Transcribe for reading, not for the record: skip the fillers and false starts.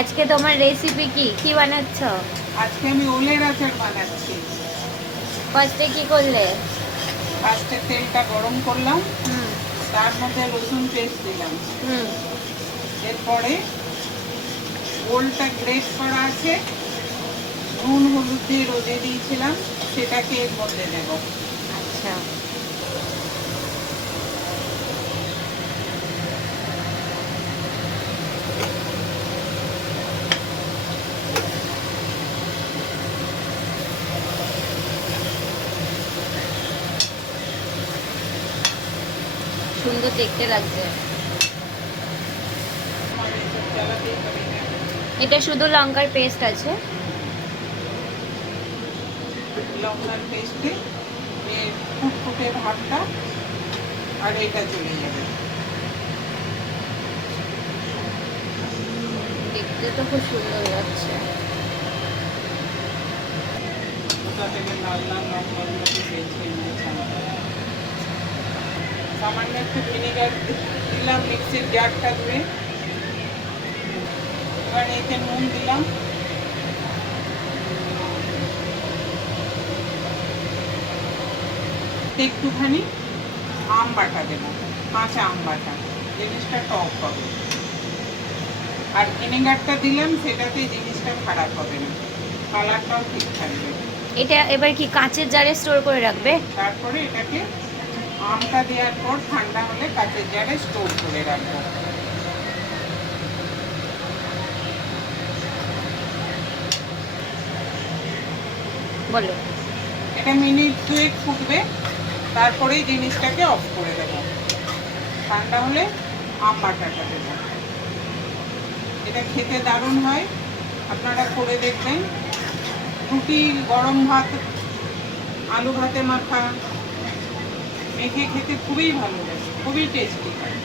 আজকে তোমার রেসিপি কি কি বানাচ্ছ? আজকে আমি ওলের আচার বানাচ্ছি। ফার্স্টে কি করলে? ফার্স্টে তেলটা গরম করলাম, হুম। তার মধ্যে রসুন পেস্ট দিলাম। হুম। এরপরে ওলটা গ্রেট করা আছে, নুন হলুদ দিয়ে রোদে দিয়েছিলাম, সেটাকে এর মধ্যে দেব। আচ্ছা, সুন্দর দেখতে লাগছে। আমার এসব জ্বালাতেই পারি না। এটা শুধু লঙ্কার পেস্ট আছে। লঙ্কার পেস্টে এর ফুটফুটে ভাবটা আর এটা চলে যাবে। দেখতে তো খুব সুন্দর লাগছে। ওটা থেকে লাল লাল লঙ্কাগুলোকে বেছে নিয়েছিলাম। সামান্য একটু ভিনেগার দিলাম মিক্সির জারটা ধুয়ে। এবার এতে নুন দিলাম, একটুখানি আম বাটা দেবো, কাঁচা আম বাটা, জিনিসটা টক হবে। আর ভিনেগারটা দিলাম, সেটাতে জিনিসটা খারাপ হবে না, কালারটাও ঠিক থাকবে। এটা এবার কি কাঁচের জারে স্টোর করে রাখবে? তারপরে এটাকে আমটা দেওয়ার পর ঠান্ডা হলে কাঁচের জারে স্টোর করে রাখবো। বলো। এটা মিনিট দুয়েক ফুটবে, তারপরেই জিনিসটাকে অফ করে দেবো। ঠান্ডা হলে আম বাটাটা দেবো। এটা খেতে দারুণ হয়, আপনারা করে দেখবেন। রুটি, গরম ভাত, আলু ভাতে মাখা মেখে খেতে খুবই ভালো লাগে, খুবই টেস্টি হয়।